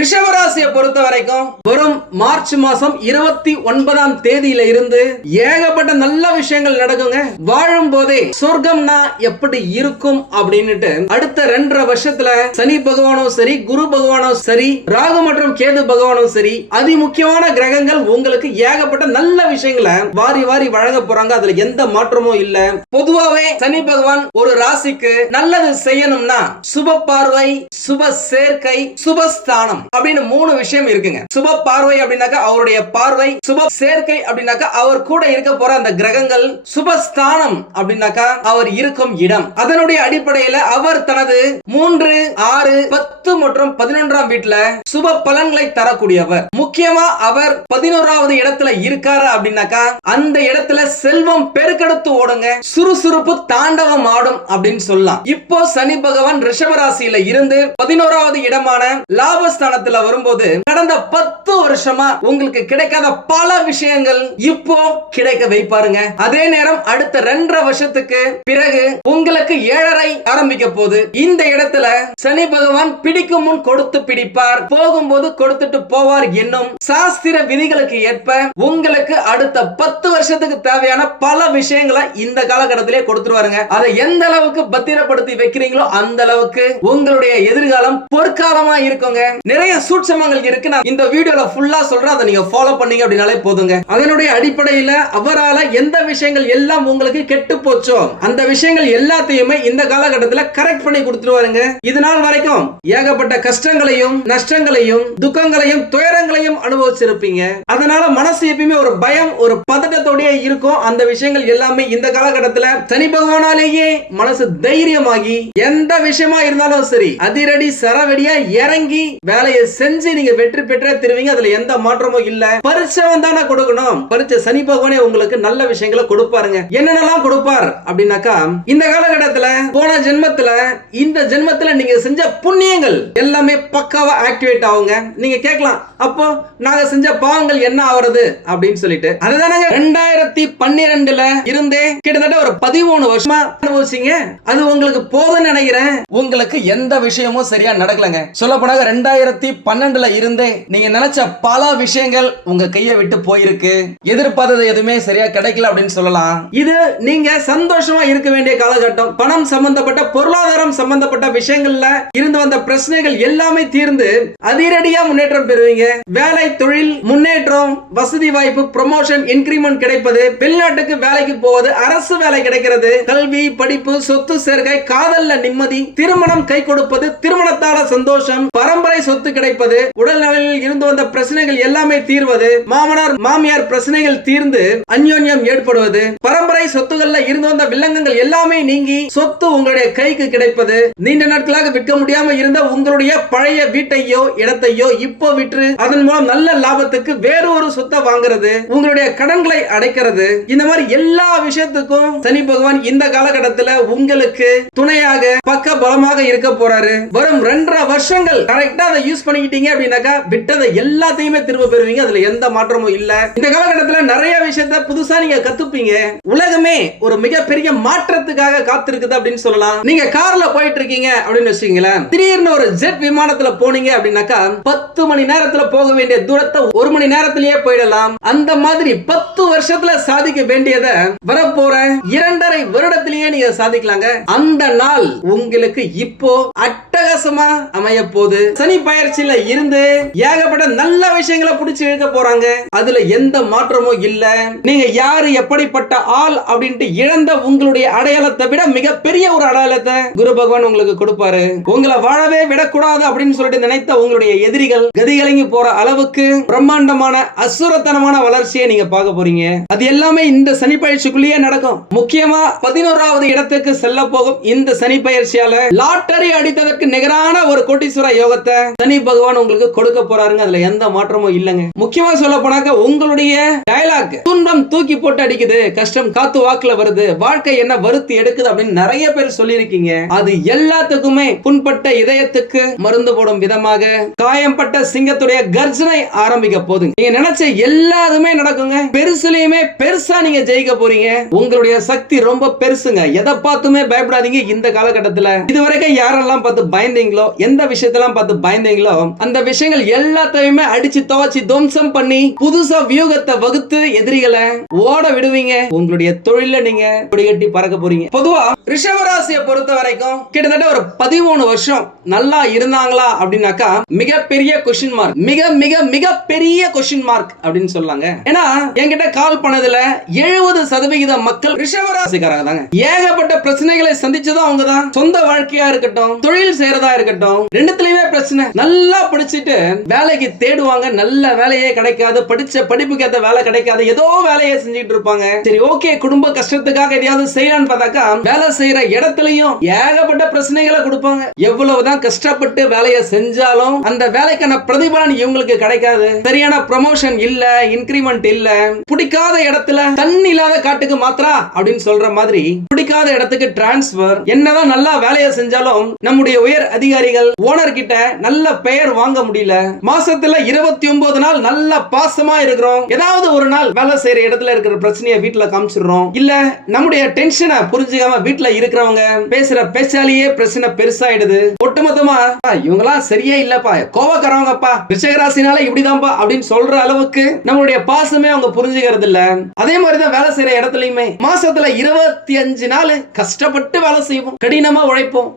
ரிஷபராசியை பொறுத்த வரைக்கும் வரும் மார்ச் மாசம் இருபத்தி ஒன்பதாம் தேதியில இருந்து ஏகப்பட்ட நல்ல விஷயங்கள் நடக்குங்க வாழும் போதே சொர்க்கம்னா எப்படி இருக்கும் அப்படின்னுட்டு அடுத்த ரெண்டரை வருஷத்துல சனி பகவானும் சரி குரு பகவானும் சரி ராகு மற்றும் கேது பகவானும் சரி அதி முக்கியமான கிரகங்கள் உங்களுக்கு ஏகப்பட்ட நல்ல விஷயங்களை வாரி வாரி வழங்க போறாங்க அதுல எந்த மாற்றமும் இல்ல பொதுவாவே சனி பகவான் ஒரு ராசிக்கு நல்லது செய்யணும்னா சுப பார்வை சுப சேர்க்கை சுபஸ்தானம் அப்படின்னு மூணு விஷயம் இருக்குங்க சுப பார்வை அப்படின்னாக்கா அவருடைய பார்வை சுப சேர்க்கை அப்படின்னாக்கா அவர் கூட இருக்க போற அந்த கிரகங்கள் சுபஸ்தானம் அப்படின்னாக்கா அவர் இருக்கும் இடம் அதனுடைய அடிப்படையில அவர் தனது மூன்று ஆறு பத்து மற்றும் பதினொன்றாம் வீட்டுல சுப பலன்களை தரக்கூடியவர் முக்கியமா அவர் பதினோராவது இடத்துல இருக்காரு அப்படின்னாக்கா அந்த இடத்துல செல்வம் பெருக்கெடுத்து ஓடுங்க சுறுசுறுப்பு தாண்டவம் ஆடும் அப்படின்னு சொல்லலாம் இப்போ சனி பகவான் ரிஷபராசியில இருந்து பதினோராவது இடமான லாபஸ்தான ஸ்தானத்துல வரும்போது கடந்த பத்து வருஷமா உங்களுக்கு கிடைக்காத பல விஷயங்கள் இப்போ கிடைக்க வைப்பாருங்க அதே நேரம் அடுத்த ரெண்டரை வருஷத்துக்கு பிறகு உங்களுக்கு ஏழரை ஆரம்பிக்க போது இந்த இடத்துல சனி பகவான் பிடிக்கும் முன் கொடுத்து பிடிப்பார் போகும்போது கொடுத்துட்டு போவார் என்னும் சாஸ்திர விதிகளுக்கு ஏற்ப உங்களுக்கு அடுத்த பத்து வருஷத்துக்கு தேவையான பல விஷயங்களை இந்த காலகட்டத்திலே கொடுத்துருவாருங்க அதை எந்த அளவுக்கு பத்திரப்படுத்தி வைக்கிறீங்களோ அந்த அளவுக்கு உங்களுடைய எதிர்காலம் பொற்காலமா இருக்குங்க நிறைய சூட்சமங்கள் இருக்கு நான் இந்த வீடியோல ஃபுல்லா சொல்றேன் அதை நீங்க ஃபாலோ பண்ணீங்க அப்படினாலே போதுங்க அதனுடைய அடிப்படையில அவரால எந்த விஷயங்கள் எல்லாம் உங்களுக்கு கெட்டு போச்சோ அந்த விஷயங்கள் எல்லாத்தையுமே இந்த காலகட்டத்தில் கரெக்ட் பண்ணி கொடுத்துருவாருங்க இதனால் வரைக்கும் ஏகப்பட்ட கஷ்டங்களையும் நஷ்டங்களையும் துக்கங்களையும் துயரங்களையும் அனுபவிச்சிருப்பீங்க அதனால மனசு எப்பயுமே ஒரு பயம் ஒரு பதட்டத்தோடய இருக்கும் அந்த விஷயங்கள் எல்லாமே இந்த காலகட்டத்தில் சனி பகவானாலேயே மனசு தைரியமாகி எந்த விஷயமா இருந்தாலும் சரி அதிரடி சரவெடியா இறங்கி வேலை வேலையை செஞ்சு நீங்க வெற்றி பெற்றே திருவீங்க அதுல எந்த மாற்றமும் இல்ல பரிச்சவன் தானே கொடுக்கணும் பரிச்ச சனி பகவானே உங்களுக்கு நல்ல விஷயங்களை கொடுப்பாருங்க என்னென்னலாம் கொடுப்பார் அப்படின்னாக்கா இந்த காலகட்டத்துல போன ஜென்மத்துல இந்த ஜென்மத்துல நீங்க செஞ்ச புண்ணியங்கள் எல்லாமே பக்காவா ஆக்டிவேட் ஆகுங்க நீங்க கேட்கலாம் அப்போ நாங்க செஞ்ச பாவங்கள் என்ன ஆவறது அப்படின்னு சொல்லிட்டு அதுதானங்க ரெண்டாயிரத்தி பன்னிரெண்டுல இருந்தே கிட்டத்தட்ட ஒரு பதிமூணு வருஷமா அனுபவிச்சீங்க அது உங்களுக்கு போதும் நினைக்கிறேன் உங்களுக்கு எந்த விஷயமும் சரியா நடக்கலங்க சொல்ல போனாங்க ரெண்டாயிரத்தி ரெண்டாயிரத்தி பன்னெண்டுல இருந்து நீங்க நினைச்ச பல விஷயங்கள் உங்க கையை விட்டு போயிருக்கு எதிர்பார்த்தது எதுவுமே சரியா கிடைக்கல அப்படின்னு சொல்லலாம் இது நீங்க சந்தோஷமா இருக்க வேண்டிய காலகட்டம் பணம் சம்பந்தப்பட்ட பொருளாதாரம் சம்பந்தப்பட்ட விஷயங்கள்ல இருந்து வந்த பிரச்சனைகள் எல்லாமே தீர்ந்து அதிரடியா முன்னேற்றம் பெறுவீங்க வேலை தொழில் முன்னேற்றம் வசதி வாய்ப்பு ப்ரொமோஷன் இன்கிரிமெண்ட் கிடைப்பது வெளிநாட்டுக்கு வேலைக்கு போவது அரசு வேலை கிடைக்கிறது கல்வி படிப்பு சொத்து சேர்க்கை காதல்ல நிம்மதி திருமணம் கை கொடுப்பது திருமணத்தால சந்தோஷம் பரம்பரை சொத்து கிடைப்பது உடல் நலனில் இருந்து வந்த பிரச்சனைகள் எல்லாமே தீர்வது மாமனார் மாமியார் பிரச்சனைகள் தீர்ந்து அந்யோன்யம் ஏற்படுவது பரம்பரை சொத்துகள்ல இருந்து வந்த வில்லங்கங்கள் எல்லாமே நீங்கி சொத்து உங்களுடைய கைக்கு கிடைப்பது நீண்ட நாட்களாக விற்க முடியாம இருந்த உங்களுடைய பழைய வீட்டையோ இடத்தையோ இப்போ விற்று அதன் மூலம் நல்ல லாபத்துக்கு வேறு ஒரு சொத்தை வாங்குறது உங்களுடைய கடன்களை அடைக்கிறது இந்த மாதிரி எல்லா விஷயத்துக்கும் சனி பகவான் இந்த காலகட்டத்துல உங்களுக்கு துணையாக பக்க பலமாக இருக்க போறாரு வரும் ரெண்டரை வருஷங்கள் கரெக்டா அதை யூஸ் பண்ணிக்கிட்டீங்க அப்படின்னாக்கா விட்டதை எல்லாத்தையுமே திரும்ப பெறுவீங்க அதுல எந்த மாற்றமும் இல்ல இந்த காலகட்டத்துல நிறைய விஷயத்த புதுசா நீங்க கத்துப்பீங்க உலகமே ஒரு மிகப்பெரிய மாற்றத்துக்காக காத்திருக்குது அப்படின்னு சொல்லலாம் நீங்க கார்ல போயிட்டு இருக்கீங்க அப்படின்னு வச்சுக்கீங்களேன் திடீர்னு ஒரு ஜெட் விமானத்துல போனீங்க அப்படின்னாக்கா பத்து மணி நேரத்துல போக வேண்டிய தூரத்தை ஒரு மணி நேரத்திலேயே போயிடலாம் அந்த மாதிரி பத்து வருஷத்துல சாதிக்க வேண்டியதை வரப்போற இரண்டரை வருடத்திலேயே நீங்க சாதிக்கலாங்க அந்த நாள் உங்களுக்கு இப்போ அட்டகாசமா அமைய போகுது சனி பயிற்சி தொலைக்காட்சியில இருந்து ஏகப்பட்ட நல்ல விஷயங்களை பிடிச்சி இழுக்க போறாங்க அதுல எந்த மாற்றமும் இல்ல நீங்க யாரு எப்படிப்பட்ட ஆள் அப்படின்ட்டு இழந்த உங்களுடைய அடையாளத்தை விட மிகப்பெரிய ஒரு அடையாளத்தை குரு பகவான் உங்களுக்கு கொடுப்பாரு உங்களை வாழவே விடக்கூடாது அப்படின்னு சொல்லிட்டு நினைத்த உங்களுடைய எதிரிகள் கதிகலங்கி போற அளவுக்கு பிரம்மாண்டமான அசுரத்தனமான வளர்ச்சியை நீங்க பார்க்க போறீங்க அது எல்லாமே இந்த சனி பயிற்சிக்குள்ளேயே நடக்கும் முக்கியமா பதினோராவது இடத்துக்கு செல்ல போகும் இந்த சனி பயிற்சியால லாட்டரி அடித்ததற்கு நிகரான ஒரு கோட்டீஸ்வர யோகத்தை சனி பகவான் உங்களுக்கு கொடுக்க போறாருங்க அதுல எந்த மாற்றமும் இல்லைங்க முக்கியமா சொல்ல போனாக்க உங்களுடைய டயலாக் துன்பம் தூக்கி போட்டு அடிக்குது கஷ்டம் காத்து வாக்குல வருது வாழ்க்கை என்ன வருத்தி எடுக்குது அப்படின்னு நிறைய பேர் சொல்லியிருக்கீங்க அது எல்லாத்துக்குமே புண்பட்ட இதயத்துக்கு மருந்து போடும் விதமாக காயம்பட்ட சிங்கத்துடைய கர்ஜனை ஆரம்பிக்க போது நீங்க நினைச்ச எல்லாதுமே நடக்குங்க பெருசுலயுமே பெருசா நீங்க ஜெயிக்க போறீங்க உங்களுடைய சக்தி ரொம்ப பெருசுங்க எதை பார்த்துமே பயப்படாதீங்க இந்த காலகட்டத்துல இதுவரைக்கும் யாரெல்லாம் பார்த்து பயந்தீங்களோ எந்த விஷயத்தெல்லாம் பார்த்து பயந்தீங்களோ பாத்தீங்களோ அந்த விஷயங்கள் எல்லாத்தையுமே அடிச்சு துவச்சு துவம்சம் பண்ணி புதுசா வியூகத்தை வகுத்து எதிரிகளை ஓட விடுவீங்க உங்களுடைய தொழில நீங்க கொடிகட்டி பறக்க போறீங்க பொதுவா ரிஷபராசியை பொறுத்த வரைக்கும் கிட்டத்தட்ட ஒரு பதிமூணு வருஷம் நல்லா இருந்தாங்களா அப்படின்னாக்கா மிகப்பெரிய கொஸ்டின் மார்க் மிக மிக மிக பெரிய கொஸ்டின் மார்க் அப்படின்னு சொல்லாங்க ஏன்னா என்கிட்ட கால் பண்ணதுல எழுபது சதவிகித மக்கள் ரிஷபராசிக்காரங்க தாங்க ஏகப்பட்ட பிரச்சனைகளை சந்திச்சதும் அவங்கதான் சொந்த வாழ்க்கையா இருக்கட்டும் தொழில் செய்யறதா இருக்கட்டும் ரெண்டுத்துலயுமே பிரச்சனை நல்ல நல்லா படிச்சுட்டு வேலைக்கு தேடுவாங்க நல்ல வேலையே கிடைக்காது படிச்ச படிப்புக்கு ஏத்த வேலை கிடைக்காது ஏதோ வேலையை செஞ்சுட்டு இருப்பாங்க சரி ஓகே குடும்ப கஷ்டத்துக்காக எதையாவது செய்யலாம்னு பார்த்தாக்கா வேலை செய்யற இடத்துலயும் ஏகப்பட்ட பிரச்சனைகளை கொடுப்பாங்க எவ்வளவுதான் கஷ்டப்பட்டு வேலையை செஞ்சாலும் அந்த வேலைக்கான பிரதிபலன் இவங்களுக்கு கிடைக்காது சரியான ப்ரமோஷன் இல்ல இன்கிரிமெண்ட் இல்ல பிடிக்காத இடத்துல தண்ணி இல்லாத காட்டுக்கு மாத்திரா அப்படின்னு சொல்ற மாதிரி பிடிக்காத இடத்துக்கு டிரான்ஸ்பர் என்னதான் நல்லா வேலையை செஞ்சாலும் நம்முடைய உயர் அதிகாரிகள் ஓனர் கிட்ட நல்ல பெயர் வாங்க முடியல மாசத்துல இருபத்தி ஒன்பது நாள் நல்ல பாசமா இருக்கிறோம் ஏதாவது ஒரு நாள் வேலை செய்யற இடத்துல இருக்கிற பிரச்சனையை வீட்டுல காமிச்சிடுறோம் இல்ல நம்முடைய டென்ஷனை புரிஞ்சுக்காம வீட்டுல இருக்கிறவங்க பேசுற பேச்சாலேயே பிரச்சனை பெருசாயிடுது ஒட்டுமொத்தமா இவங்கெல்லாம் சரியே இல்லப்பா கோவக்காரவங்கப்பா ரிஷகராசினால இப்படிதான்ப்பா அப்படின்னு சொல்ற அளவுக்கு நம்மளுடைய பாசமே அவங்க புரிஞ்சுக்கிறது இல்ல அதே மாதிரிதான் வேலை செய்யற இடத்துலயுமே மாசத்துல இருபத்தி அஞ்சு நாள் கஷ்டப்பட்டு வேலை செய்வோம் கடினமா உழைப்போம்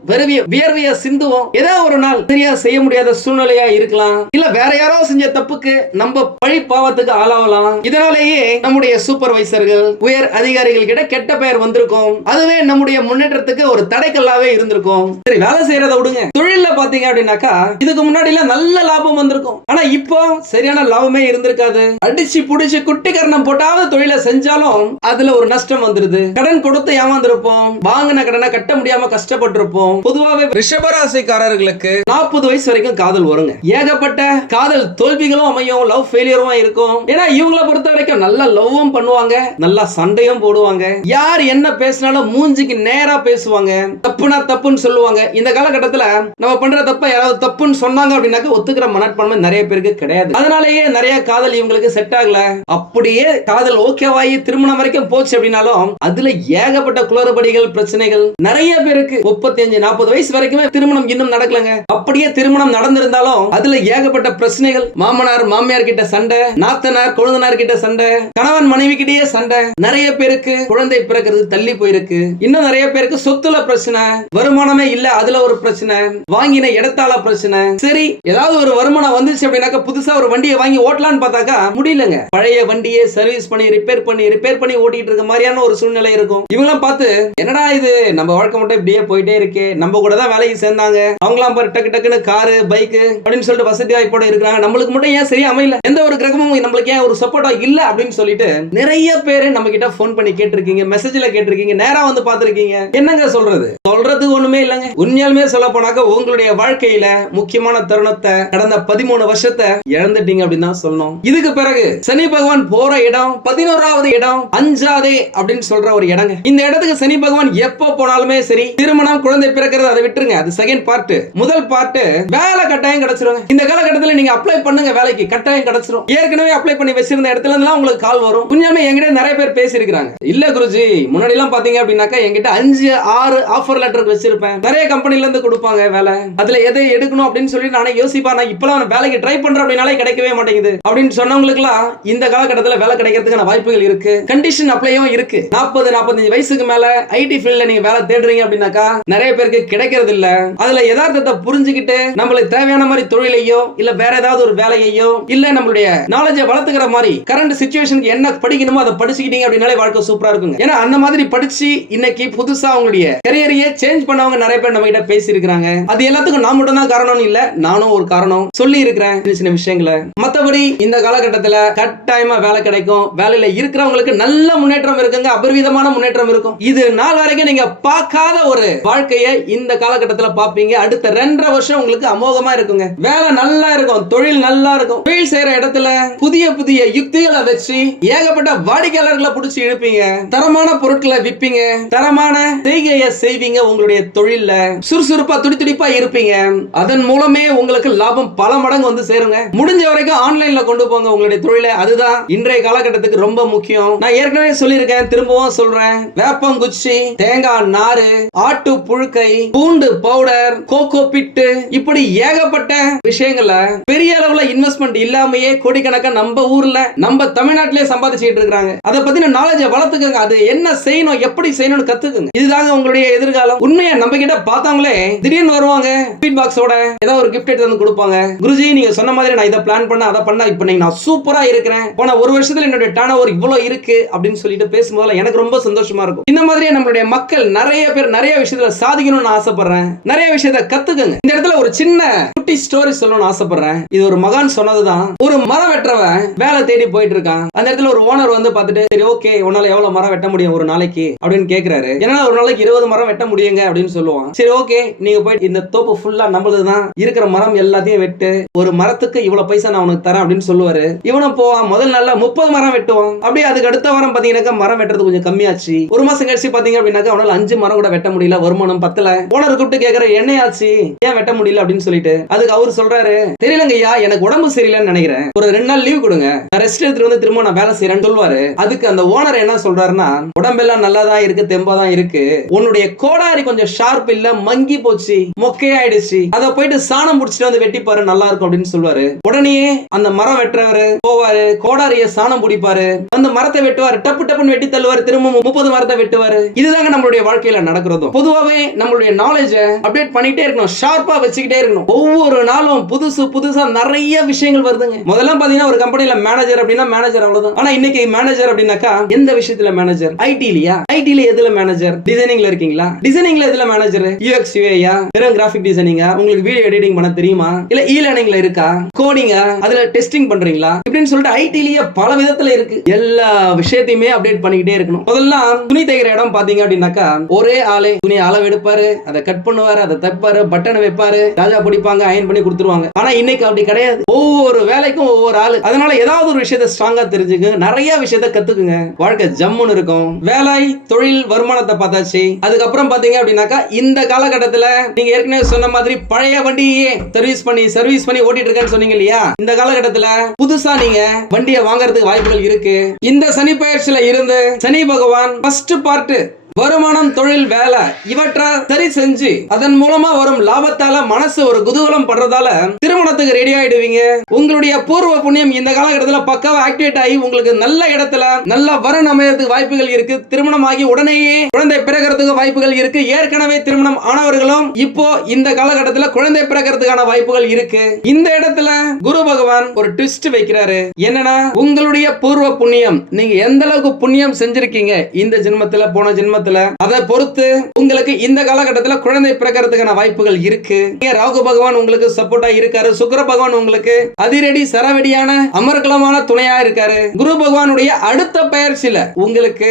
வியர்வைய சிந்துவோம் ஏதோ ஒரு நாள் சரியா செய்ய முடியாத சூழ்நிலையா இருக்கலாம் இல்ல வேற யாரோ செஞ்ச தப்புக்கு நம்ம பழி பாவத்துக்கு ஆளாவலாம் இதனாலேயே நம்முடைய சூப்பர்வைசர்கள் உயர் அதிகாரிகள் கிட்ட கெட்ட பெயர் வந்திருக்கும் அதுவே நம்முடைய முன்னேற்றத்துக்கு ஒரு தடைக்கல்லாவே இருந்திருக்கும் சரி வேலை செய்யறத விடுங்க தொழில பாத்தீங்க அப்படின்னாக்கா இதுக்கு முன்னாடி எல்லாம் நல்ல லாபம் வந்திருக்கும் ஆனா இப்போ சரியான லாபமே இருந்திருக்காது அடிச்சு புடிச்சு கரணம் போட்டாவது தொழிலை செஞ்சாலும் அதுல ஒரு நஷ்டம் வந்துருது கடன் கொடுத்து ஏமாந்துருப்போம் வாங்கின கடனை கட்ட முடியாம கஷ்டப்பட்டிருப்போம் பொதுவாகவே ரிஷபராசிக்காரர்களுக்கு நாற்பது வயசு வரைக்கும் காதல் வருங்க ஏகப்பட்ட காதல் தோல்விகளும் அமையும் லவ் ஃபெயிலியரும் இருக்கும் ஏன்னா இவங்கள பொறுத்த வரைக்கும் நல்லா லவ்வும் பண்ணுவாங்க நல்லா சண்டையும் போடுவாங்க யார் என்ன பேசினாலும் மூஞ்சிக்கு நேரா பேசுவாங்க தப்புனா தப்புன்னு சொல்லுவாங்க இந்த காலகட்டத்தில் நம்ம பண்ற தப்ப யாராவது தப்புன்னு சொன்னாங்க அப்படின்னாக்க ஒத்துக்கிற மனப்பான்மை நிறைய பேருக்கு கிடையாது அதனாலேயே நிறைய காதல் இவங்களுக்கு செட் ஆகல அப்படியே காதல் ஓகேவாயி திருமணம் வரைக்கும் போச்சு அப்படின்னாலும் அதுல ஏகப்பட்ட குளறுபடிகள் பிரச்சனைகள் நிறைய பேருக்கு முப்பத்தி அஞ்சு நாற்பது வயசு வரைக்குமே திருமணம் இன்னும் நடக்கலங்க அப்படியே திருமணம் நடந்து நடந்திருந்தாலும் அதுல ஏகப்பட்ட பிரச்சனைகள் மாமனார் மாமியார் கிட்ட சண்டை நாத்தனார் கொழுந்தனார் கிட்ட சண்டை கணவன் மனைவி கிட்டயே சண்டை நிறைய பேருக்கு குழந்தை பிறக்கிறது தள்ளி போயிருக்கு இன்னும் நிறைய பேருக்கு சொத்துல பிரச்சனை வருமானமே இல்ல அதுல ஒரு பிரச்சனை வாங்கின இடத்தால பிரச்சனை சரி ஏதாவது ஒரு வருமானம் வந்துச்சு அப்படின்னாக்கா புதுசா ஒரு வண்டியை வாங்கி ஓட்டலான்னு பார்த்தாக்கா முடியலங்க பழைய வண்டியை சர்வீஸ் பண்ணி ரிப்பேர் பண்ணி ரிப்பேர் பண்ணி ஓட்டிட்டு இருக்க மாதிரியான ஒரு சூழ்நிலை இருக்கும் இவங்களாம் பார்த்து என்னடா இது நம்ம வழக்கம் மட்டும் இப்படியே போயிட்டே இருக்கு நம்ம கூட தான் வேலைக்கு சேர்ந்தாங்க அவங்களாம் பாரு டக்கு டக்குன்னு காரு பைக் வேலைக்கு அப்படின்னு சொல்லிட்டு வசதி வாய்ப்போட இருக்கிறாங்க நம்மளுக்கு மட்டும் ஏன் சரியா அமையல எந்த ஒரு கிரகமும் நம்மளுக்கு ஏன் ஒரு சப்போர்ட்டா இல்ல அப்படின்னு சொல்லிட்டு நிறைய பேர் நம்ம கிட்ட போன் பண்ணி கேட்டிருக்கீங்க மெசேஜ்ல கேட்டிருக்கீங்க நேரா வந்து பாத்திருக்கீங்க என்னங்க சொல்றது சொல்றது ஒண்ணுமே இல்லங்க உண்மையாலுமே சொல்ல போனாக்க உங்களுடைய வாழ்க்கையில முக்கியமான தருணத்தை கடந்த பதிமூணு வருஷத்தை இழந்துட்டீங்க அப்படின்னு தான் சொல்லணும் இதுக்கு பிறகு சனி பகவான் போற இடம் பதினோராவது இடம் அஞ்சாதே அப்படின்னு சொல்ற ஒரு இடங்க இந்த இடத்துக்கு சனி பகவான் எப்ப போனாலுமே சரி திருமணம் குழந்தை பிறக்கிறது அதை விட்டுருங்க அது செகண்ட் பார்ட் முதல் பார்ட் வேலை கட்டாயம் கிடைச்சிருங்க இந்த காலகட்டத்தில் நீங்க அப்ளை பண்ணுங்க வேலைக்கு கட்டாயம் கிடைச்சிரும் ஏற்கனவே அப்ளை பண்ணி வச்சிருந்த இடத்துல இருந்தெல்லாம் உங்களுக்கு கால் வரும் கொஞ்சமே என்கிட்ட நிறைய பேர் பேசியிருக்காங்க இல்ல குருஜி முன்னாடி எல்லாம் பாத்தீங்க அப்படின்னாக்க என்கிட்ட அஞ்சு ஆறு ஆஃபர் லெட்டர் வச்சிருப்பேன் நிறைய கம்பெனில இருந்து கொடுப்பாங்க வேலை அதுல எதை எடுக்கணும் அப்படின்னு சொல்லி நானே யோசிப்பா நான் இப்பெல்லாம் வேலைக்கு ட்ரை பண்றேன் அப்படினாலே கிடைக்கவே மாட்டேங்குது அப்படின்னு சொன்னவங்களுக்கு எல்லாம் இந்த காலகட்டத்தில் வேலை கிடைக்கிறதுக்கான வாய்ப்புகள் இருக்கு கண்டிஷன் அப்ளையும் இருக்கு நாற்பது நாற்பத்தஞ்சு வயசுக்கு மேல ஐடி ஃபீல்ட்ல நீங்க வேலை தேடுறீங்க அப்படின்னாக்கா நிறைய பேருக்கு கிடைக்கிறது இல்ல அதுல யதார்த்தத்தை புரிஞ்சுக்கிட்டு நம்மளுக்கு தேவையான மாதிரி தொழிலையோ இல்ல வேற ஏதாவது ஒரு வேலையையோ இல்ல நம்மளுடைய நாலேஜ வளர்த்துக்கிற மாதிரி கரண்ட் சுச்சுவேஷனுக்கு என்ன படிக்கணுமோ அதை படிச்சுக்கிட்டீங்க அப்படின்னாலே வாழ்க்கை சூப்பரா இருக்குங்க ஏன்னா அந்த மாதிரி படிச்சு இன்னைக்கு புதுசா அவங்களுடைய கரியரையே சேஞ்ச் பண்ணவங்க நிறைய பேர் நம்ம கிட்ட பேசியிருக்காங்க அது எல்லாத்துக்கும் நான் மட்டும் தான் காரணம் இல்ல நானும் ஒரு காரணம் சொல்லி இருக்கிறேன் சின்ன சின்ன விஷயங்களை மத்தபடி இந்த காலகட்டத்துல கட்டாயமா வேலை கிடைக்கும் வேலையில இருக்கிறவங்களுக்கு நல்ல முன்னேற்றம் இருக்குங்க அபரிவிதமான முன்னேற்றம் இருக்கும் இது நாள் வரைக்கும் நீங்க பார்க்காத ஒரு வாழ்க்கையை இந்த காலகட்டத்தில் பார்ப்பீங்க அடுத்த ரெண்டரை வருஷம் உங்களுக்கு அமோகமா யோகமா இருக்குங்க வேலை நல்லா இருக்கும் தொழில் நல்லா இருக்கும் தொழில் செய்யற இடத்துல புதிய புதிய யுக்திகளை வச்சு ஏகப்பட்ட வாடிக்கையாளர்களை பிடிச்சி இழுப்பீங்க தரமான பொருட்களை விற்பீங்க தரமான செய்கைய செய்வீங்க உங்களுடைய தொழில்ல சுறுசுறுப்பா துடி துடிப்பா இருப்பீங்க அதன் மூலமே உங்களுக்கு லாபம் பல மடங்கு வந்து சேருங்க முடிஞ்ச வரைக்கும் ஆன்லைன்ல கொண்டு போங்க உங்களுடைய தொழிலை அதுதான் இன்றைய காலகட்டத்துக்கு ரொம்ப முக்கியம் நான் ஏற்கனவே சொல்லியிருக்கேன் திரும்பவும் சொல்றேன் வேப்பம் குச்சி தேங்காய் நாறு ஆட்டு புழுக்கை பூண்டு பவுடர் கோகோ பிட்டு இப்படி ஏக ஏகப்பட்ட விஷயங்களை பெரிய அளவுல இன்வெஸ்ட்மெண்ட் இல்லாமயே கோடிக்கணக்கா நம்ம ஊர்ல நம்ம தமிழ்நாட்டிலே சம்பாதிச்சுட்டு இருக்காங்க அதை பத்தின நாலேஜை வளர்த்துக்கங்க அது என்ன செய்யணும் எப்படி செய்யணும்னு கத்துக்குங்க இதுதாங்க உங்களுடைய எதிர்காலம் உண்மையா நம்ம கிட்ட பார்த்தாங்களே திடீர்னு வருவாங்க ஃபீட் பாக்ஸோட ஏதாவது ஒரு கிஃப்ட் எடுத்து வந்து கொடுப்பாங்க குருஜி நீங்க சொன்ன மாதிரி நான் இதை பிளான் பண்ண அதை பண்ண இப்போ நீங்க நான் சூப்பரா இருக்கிறேன் போன ஒரு வருஷத்துல என்னுடைய டான ஒரு இவ்வளவு இருக்கு அப்படின்னு சொல்லிட்டு பேசும்போது எனக்கு ரொம்ப சந்தோஷமா இருக்கும் இந்த மாதிரியே நம்மளுடைய மக்கள் நிறைய பேர் நிறைய விஷயத்துல சாதிக்கணும்னு ஆசைப்படுறேன் நிறைய விஷயத்த கத்துக்கங்க இந்த இடத்துல ஒரு சின்ன குட்டி ஸ்டோரி சொல்லணும்னு ஆசைப்படுறேன் இது ஒரு மகான் சொன்னதுதான் ஒரு மரம் வெட்டுறவன் வேலை தேடி போயிட்டு இருக்கான் அந்த இடத்துல ஒரு ஓனர் வந்து பார்த்துட்டு சரி ஓகே உன்னால எவ்வளவு மரம் வெட்ட முடியும் ஒரு நாளைக்கு அப்படின்னு கேட்கிறாரு ஏன்னா ஒரு நாளைக்கு இருபது மரம் வெட்ட முடியுங்க அப்படின்னு சொல்லுவான் சரி ஓகே நீங்க போயிட்டு இந்த தோப்பு ஃபுல்லா நம்மளதுதான் இருக்கிற மரம் எல்லாத்தையும் வெட்டு ஒரு மரத்துக்கு இவ்வளவு பைசா நான் உனக்கு தரேன் அப்படின்னு சொல்லுவாரு இவனும் போவான் முதல் நாள்ல முப்பது மரம் வெட்டுவான் அப்படியே அதுக்கு அடுத்த வாரம் பாத்தீங்கன்னாக்கா மரம் வெட்டுறது கொஞ்சம் கம்மியாச்சு ஒரு மாசம் கழிச்சு பாத்தீங்க அப்படின்னாக்க அவனால அஞ்சு மரம் கூட வெட்ட முடியல வருமானம் பத்தல ஓனர் கூப்பிட்டு கேக்குற என்னையாச்சு ஏன் வெட்ட முடியல அப்படின்னு சொல்லிட்டு அதுக்கு அவர் சொல்றாரு தெரியலங்க ஐயா எனக்கு உடம்பு சரியில்லைன்னு நினைக்கிறேன் ஒரு ரெண்டு நாள் லீவ் கொடுங்க நான் ரெஸ்ட் எடுத்துட்டு வந்து திரும்ப நான் வேலை செய்யறேன்னு சொல்லுவாரு அதுக்கு அந்த ஓனர் என்ன சொல்றாருன்னா உடம்பெல்லாம் நல்லா தான் இருக்கு தெம்பா தான் இருக்கு உன்னுடைய கோடாரி கொஞ்சம் ஷார்ப் இல்ல மங்கி போச்சு மொக்கையாயிடுச்சு அதை போயிட்டு சாணம் முடிச்சுட்டு வந்து வெட்டி பாரு நல்லா இருக்கும் அப்படின்னு சொல்லுவாரு உடனே அந்த மரம் வெட்டுறவரு போவாரு கோடாரிய சாணம் பிடிப்பாரு அந்த மரத்தை வெட்டுவாரு டப்பு டப்புன்னு வெட்டி தள்ளுவாரு திரும்ப முப்பது மரத்தை வெட்டுவாரு இதுதாங்க நம்மளுடைய வாழ்க்கையில நடக்கிறதும் பொதுவாகவே நம்மளுடைய நாலேஜ் அப்டேட் பண்ணிட்டே இருக்கணும் ஷார்ப்பா வச்சுக்கிட்டே இருக்கணும் ஒவ்வொரு நாளும் புதுசு புதுசா நிறைய விஷயங்கள் வருதுங்க முதல்ல பாத்தீங்கன்னா ஒரு கம்பெனில மேனேஜர் அப்படின்னா மேனேஜர் அவ்வளவுதான் ஆனா இன்னைக்கு மேனேஜர் அப்படின்னாக்கா எந்த விஷயத்துல மேனேஜர் ஐடி இல்லையா ஐடில எதுல மேனேஜர் டிசைனிங்ல இருக்கீங்களா டிசைனிங்ல எதுல மேனேஜர் யூஎக்ஸ் யூஏயா வெறும் கிராஃபிக் டிசைனிங்கா உங்களுக்கு வீடியோ எடிட்டிங் பண்ண தெரியுமா இல்ல இ லேர்னிங்ல இருக்கா கோடிங்கா அதுல டெஸ்டிங் பண்றீங்களா இப்படின்னு சொல்லிட்டு ஐடிலயே பல விதத்துல இருக்கு எல்லா விஷயத்தையுமே அப்டேட் பண்ணிக்கிட்டே இருக்கணும் முதல்லாம் துணி தைக்கிற இடம் பாத்தீங்க அப்படின்னாக்கா ஒரே ஆளே துணி அளவு எடுப்பாரு அதை கட் பண்ணுவாரு அதை தைப்பாரு பட்டனை வைப்பாரு ராஜா பிடிப்பாங்க கொடுத்துருவாங்க அயன் பண்ணி கொடுத்துருவாங்க ஆனா இன்னைக்கு அப்படி கிடையாது ஒவ்வொரு வேலைக்கும் ஒவ்வொரு ஆளு அதனால ஏதாவது ஒரு விஷயத்த ஸ்ட்ராங்கா தெரிஞ்சுங்க நிறைய விஷயத்த கத்துக்குங்க வாழ்க்கை ஜம்முன்னு இருக்கும் வேலை தொழில் வருமானத்தை பார்த்தாச்சு அதுக்கப்புறம் பாத்தீங்க அப்படின்னாக்கா இந்த காலகட்டத்துல நீங்க ஏற்கனவே சொன்ன மாதிரி பழைய வண்டியே சர்வீஸ் பண்ணி சர்வீஸ் பண்ணி ஓட்டிட்டு இருக்கேன்னு சொன்னீங்க இல்லையா இந்த காலகட்டத்துல புதுசா நீங்க வண்டியை வாங்குறதுக்கு வாய்ப்புகள் இருக்கு இந்த சனி பயிற்சியில இருந்து சனி பகவான் ஃபர்ஸ்ட் பார்ட்டு வருமானம் தொழில் வேலை இவற்றை சரி செஞ்சு அதன் மூலமா வரும் லாபத்தால மனசு ஒரு குதூகலம் படுறதால திருமணத்துக்கு ரெடி ஆயிடுவீங்க உங்களுடைய பூர்வ புண்ணியம் இந்த காலகட்டத்தில் பக்கவா ஆக்டிவேட் ஆகி உங்களுக்கு நல்ல இடத்துல நல்ல வரன் அமையறதுக்கு வாய்ப்புகள் இருக்கு திருமணம் ஆகி உடனேயே குழந்தை பிறகுறதுக்கு வாய்ப்புகள் இருக்கு ஏற்கனவே திருமணம் ஆனவர்களும் இப்போ இந்த காலகட்டத்தில் குழந்தை பிறகுறதுக்கான வாய்ப்புகள் இருக்கு இந்த இடத்துல குரு பகவான் ஒரு ட்விஸ்ட் வைக்கிறாரு என்னன்னா உங்களுடைய பூர்வ புண்ணியம் நீங்க எந்த அளவுக்கு புண்ணியம் செஞ்சிருக்கீங்க இந்த ஜென்மத்தில் போன ஜென்மத்தில் காலகட்டத்துல அதை பொறுத்து உங்களுக்கு இந்த காலகட்டத்தில் குழந்தை பிறக்கிறதுக்கான வாய்ப்புகள் இருக்கு ராகு பகவான் உங்களுக்கு சப்போர்ட்டா இருக்காரு சுக்கர பகவான் உங்களுக்கு அதிரடி சரவடியான அமர்கலமான துணையா இருக்காரு குரு பகவானுடைய அடுத்த பயிற்சியில உங்களுக்கு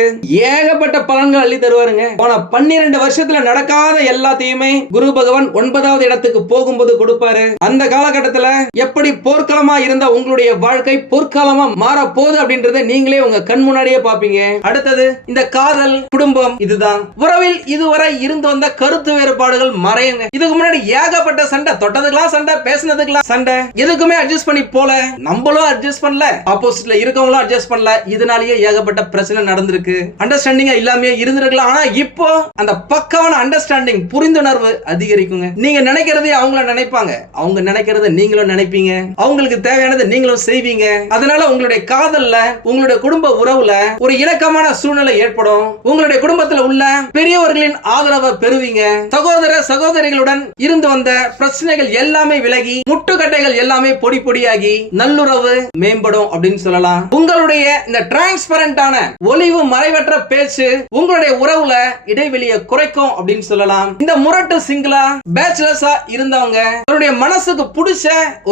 ஏகப்பட்ட பலன்கள் அள்ளி தருவாருங்க போன பன்னிரண்டு வருஷத்துல நடக்காத எல்லாத்தையுமே குரு பகவான் ஒன்பதாவது இடத்துக்கு போகும்போது கொடுப்பாரு அந்த காலகட்டத்துல எப்படி போர்க்களமா இருந்த உங்களுடைய வாழ்க்கை போர்க்காலமா மாற போகுது அப்படின்றத நீங்களே உங்க கண் முன்னாடியே பாப்பீங்க அடுத்தது இந்த காதல் குடும்பம் இதுதான் உறவில் இதுவரை இருந்து வந்த கருத்து வேறுபாடுகள் மறையுங்க இதுக்கு முன்னாடி ஏகப்பட்ட சண்டை தொட்டதுக்கெல்லாம் சண்டை பேசினதுக்கெல்லாம் சண்டை எதுக்குமே அட்ஜஸ்ட் பண்ணி போல நம்மளும் அட்ஜஸ்ட் பண்ணல ஆப்போசிட்ல இருக்கவங்களும் அட்ஜஸ்ட் பண்ணல இதனாலேயே ஏகப்பட்ட பிரச்சனை நடந்திருக்கு அண்டர்ஸ்டாண்டிங்கா இல்லாமயே இருந்திருக்கலாம் ஆனா இப்போ அந்த பக்கமான அண்டர்ஸ்டாண்டிங் புரிந்துணர்வு அதிகரிக்குங்க நீங்க நினைக்கிறதே அவங்கள நினைப்பாங்க அவங்க நினைக்கிறத நீங்களும் நினைப்பீங்க அவங்களுக்கு தேவையானதை நீங்களும் செய்வீங்க அதனால உங்களுடைய காதல்ல உங்களுடைய குடும்ப உறவுல ஒரு இணக்கமான சூழ்நிலை ஏற்படும் உங்களுடைய குடும்பத்தில் குடும்பத்துல உள்ள பெரியவர்களின் ஆதரவை பெறுவீங்க சகோதர சகோதரிகளுடன் இருந்து வந்த பிரச்சனைகள் எல்லாமே விலகி முட்டுக்கட்டைகள் எல்லாமே பொடி பொடியாகி நல்லுறவு மேம்படும் அப்படின்னு சொல்லலாம் உங்களுடைய இந்த டிரான்ஸ்பரண்டான ஒளிவு மறைவற்ற பேச்சு உங்களுடைய உறவுல இடைவெளியை குறைக்கும் அப்படின்னு சொல்லலாம் இந்த முரட்டு சிங்கிளா பேச்சுலர்ஸா இருந்தவங்க தன்னுடைய மனசுக்கு பிடிச்ச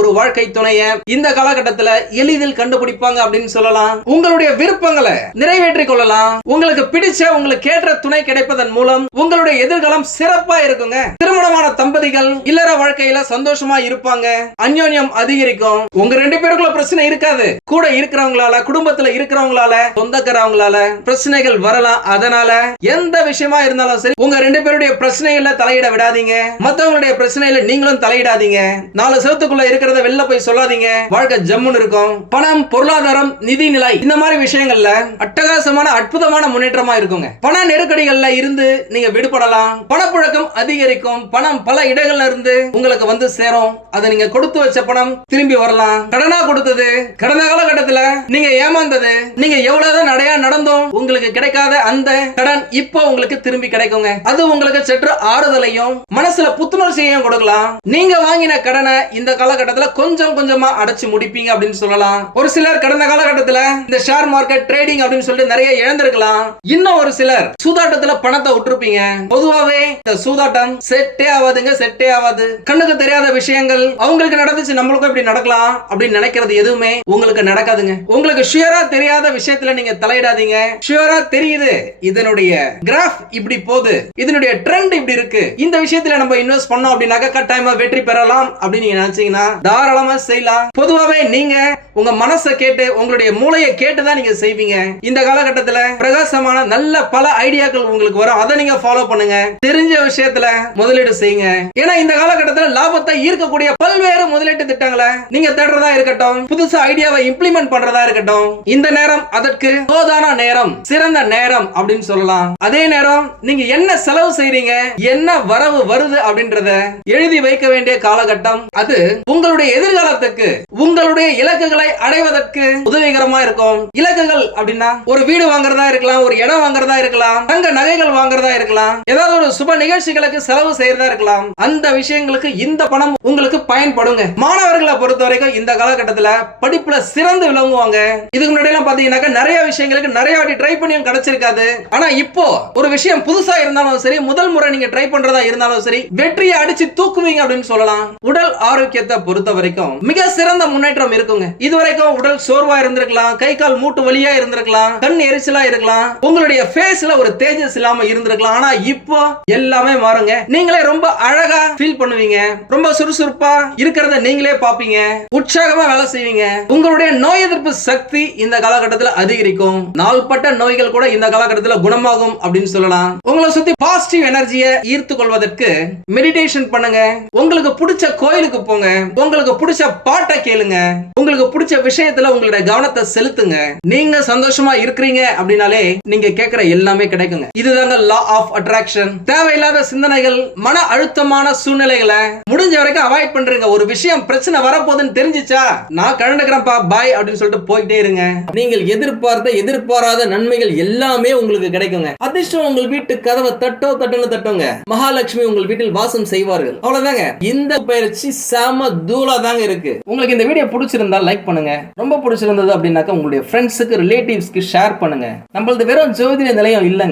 ஒரு வாழ்க்கை துணைய இந்த காலகட்டத்துல எளிதில் கண்டுபிடிப்பாங்க அப்படின்னு சொல்லலாம் உங்களுடைய விருப்பங்களை நிறைவேற்றிக் கொள்ளலாம் உங்களுக்கு பிடிச்ச உங்களுக்கு கேட்ட துணை கிடைப்பதன் மூலம் உங்களுடைய எதிர்காலம் சிறப்பா இருக்குங்க திருமணமான தம்பதிகள் இல்லற வாழ்க்கையில சந்தோஷமா இருப்பாங்க அந்யோன்யம் அதிகரிக்கும் உங்க ரெண்டு பேருக்குள்ள பிரச்சனை இருக்காது கூட இருக்கிறவங்களால குடும்பத்துல இருக்கிறவங்களால சொந்தக்காரவங்களால பிரச்சனைகள் வரலாம் அதனால எந்த விஷயமா இருந்தாலும் சரி உங்க ரெண்டு பேருடைய பிரச்சனைகள்ல தலையிட விடாதீங்க மத்தவங்களுடைய பிரச்சனையில நீங்களும் தலையிடாதீங்க நாலு செவத்துக்குள்ள இருக்கிறத வெளில போய் சொல்லாதீங்க வாழ்க்கை ஜம்முன்னு இருக்கும் பணம் பொருளாதாரம் நிதி நிலை இந்த மாதிரி விஷயங்கள்ல அட்டகாசமான அற்புதமான முன்னேற்றமா இருக்குங்க பண நெருக்கடிகள்ல இருந்து நீங்க விடுபடலாம் பணப்புழக்கம் அதிகரிக்கும் பணம் பல இடங்கள்ல இருந்து உங்களுக்கு வந்து சேரும் அதை நீங்க கொடுத்து வச்ச பணம் திரும்பி வரலாம் கடனா கொடுத்தது கடந்த காலகட்டத்துல நீங்க ஏமாந்தது நீங்க எவ்வளவுதான் நடையா நடந்தோம் உங்களுக்கு கிடைக்காத அந்த கடன் இப்போ உங்களுக்கு திரும்பி கிடைக்குங்க அது உங்களுக்கு சற்று ஆறுதலையும் மனசுல புத்துணர்ச்சியையும் கொடுக்கலாம் நீங்க வாங்கின கடனை இந்த காலகட்டத்துல கொஞ்சம் கொஞ்சமா அடைச்சு முடிப்பீங்க அப்படின்னு சொல்லலாம் ஒரு சிலர் கடந்த காலகட்டத்துல இந்த ஷேர் மார்க்கெட் ட்ரேடிங் அப்படின்னு சொல்லிட்டு நிறைய இழந்திருக்கலாம் இன்னும் ஒரு சிலர் சூதாட்டத்துல பணத்தை விட்டுருப்பீங்க பொதுவாவே இந்த சூதாட்டம் செட்டே ஆகாதுங்க செட்டே ஆகாது கண்ணுக்கு தெரியாத விஷயங்கள் அவங்களுக்கு நடந்துச்சு நம்மளுக்கும் இப்படி நடக்கலாம் அப்படின்னு நினைக்கிறது எதுவுமே உங்களுக்கு நடக்காதுங்க உங்களுக்கு ஷியரா தெரியாத விஷயத்துல நீங்க தலையிடாதீங்க ஷியரா தெரியுது இதனுடைய கிராஃப் இப்படி போகுது இதனுடைய ட்ரெண்ட் இப்படி இருக்கு இந்த விஷயத்துல நம்ம இன்வெஸ்ட் பண்ணோம் அப்படின்னாக்கா கட்டாயமா வெற்றி பெறலாம் அப்படின்னு நீங்க நினைச்சீங்கன்னா தாராளமா செய்யலாம் பொதுவாவே நீங்க உங்க மனசை கேட்டு உங்களுடைய மூளையை கேட்டுதான் நீங்க செய்வீங்க இந்த காலகட்டத்துல பிரகாசமான நல்ல பல ஐடியா ஐடியாக்கள் உங்களுக்கு வரும் அதை நீங்க ஃபாலோ பண்ணுங்க தெரிஞ்ச விஷயத்துல முதலீடு செய்யுங்க ஏன்னா இந்த காலகட்டத்தில் லாபத்தை ஈர்க்கக்கூடிய பல்வேறு முதலீட்டு திட்டங்களை நீங்க தேடுறதா இருக்கட்டும் புதுசா ஐடியாவை இம்ப்ளிமெண்ட் பண்றதா இருக்கட்டும் இந்த நேரம் அதற்கு போதான நேரம் சிறந்த நேரம் அப்படின்னு சொல்லலாம் அதே நேரம் நீங்க என்ன செலவு செய்றீங்க என்ன வரவு வருது அப்படின்றத எழுதி வைக்க வேண்டிய காலகட்டம் அது உங்களுடைய எதிர்காலத்துக்கு உங்களுடைய இலக்குகளை அடைவதற்கு உதவிகரமா இருக்கும் இலக்குகள் அப்படின்னா ஒரு வீடு வாங்குறதா இருக்கலாம் ஒரு இடம் வாங்குறதா இருக்கலாம் இருக்கலாம் தங்க நகைகள் வாங்குறதா இருக்கலாம் ஏதாவது ஒரு சுப நிகழ்ச்சிகளுக்கு செலவு செய்யறதா இருக்கலாம் அந்த விஷயங்களுக்கு இந்த பணம் உங்களுக்கு பயன்படுங்க மாணவர்களை பொறுத்த வரைக்கும் இந்த காலகட்டத்துல படிப்புல சிறந்து விளங்குவாங்க இதுக்கு முன்னாடி எல்லாம் நிறைய விஷயங்களுக்கு நிறைய வாட்டி ட்ரை பண்ணியும் கிடைச்சிருக்காது ஆனா இப்போ ஒரு விஷயம் புதுசா இருந்தாலும் சரி முதல் முறை நீங்க ட்ரை பண்றதா இருந்தாலும் சரி வெற்றியை அடிச்சு தூக்குவீங்க அப்படின்னு சொல்லலாம் உடல் ஆரோக்கியத்தை பொறுத்த வரைக்கும் மிக சிறந்த முன்னேற்றம் இருக்குங்க இது வரைக்கும் உடல் சோர்வா இருந்திருக்கலாம் கை கால் மூட்டு வழியா இருந்திருக்கலாம் கண் எரிச்சலா இருக்கலாம் உங்களுடைய ஃபேஸ்ல ஒரு தேஜஸ் இல்லாம இருந்திருக்கலாம் ஆனா இப்போ எல்லாமே மாறுங்க நீங்களே ரொம்ப அழகா ஃபீல் பண்ணுவீங்க ரொம்ப சுறுசுறுப்பா இருக்கிறத நீங்களே பாப்பீங்க உற்சாகமா வேலை செய்வீங்க உங்களுடைய நோய் எதிர்ப்பு சக்தி இந்த காலகட்டத்தில் அதிகரிக்கும் நாள்பட்ட நோய்கள் கூட இந்த காலகட்டத்தில் குணமாகும் அப்படின்னு சொல்லலாம் உங்களை சுத்தி பாசிட்டிவ் எனர்ஜியை ஈர்த்து கொள்வதற்கு மெடிடேஷன் பண்ணுங்க உங்களுக்கு பிடிச்ச கோயிலுக்கு போங்க உங்களுக்கு பிடிச்ச பாட்டை கேளுங்க உங்களுக்கு பிடிச்ச விஷயத்துல உங்களுடைய கவனத்தை செலுத்துங்க நீங்க சந்தோஷமா இருக்கிறீங்க அப்படின்னாலே நீங்க கேட்கிற எல்லாமே கிடைக்கும் கிடைக்குங்க இதுதாங்க லா ஆஃப் அட்ராக்ஷன் தேவையில்லாத சிந்தனைகள் மன அழுத்தமான சூழ்நிலைகளை முடிஞ்ச வரைக்கும் அவாய்ட் பண்றீங்க ஒரு விஷயம் பிரச்சனை வரப்போகுதுன்னு தெரிஞ்சிச்சா நான் கலந்துக்கிறேன்ப்பா பாய் அப்படின்னு சொல்லிட்டு போயிட்டே இருங்க நீங்கள் எதிர்பார்த்த எதிர்பாராத நன்மைகள் எல்லாமே உங்களுக்கு கிடைக்குங்க அதிர்ஷ்டம் உங்கள் வீட்டு கதவை தட்டோ தட்டோ தட்டோங்க மகாலட்சுமி உங்கள் வீட்டில் வாசம் செய்வார்கள் அவ்வளவுதாங்க இந்த பயிற்சி செம தூளா தாங்க இருக்கு உங்களுக்கு இந்த வீடியோ பிடிச்சிருந்தா லைக் பண்ணுங்க ரொம்ப பிடிச்சிருந்தது அப்படின்னாக்கா உங்களுடைய ஃப்ரெண்ட்ஸுக்கு ரிலேட்டிவ்ஸ்க்கு ஷேர் பண்ணுங்க நம்மளது வெறும் ஜோதிட நிலையம் இல்லைங்க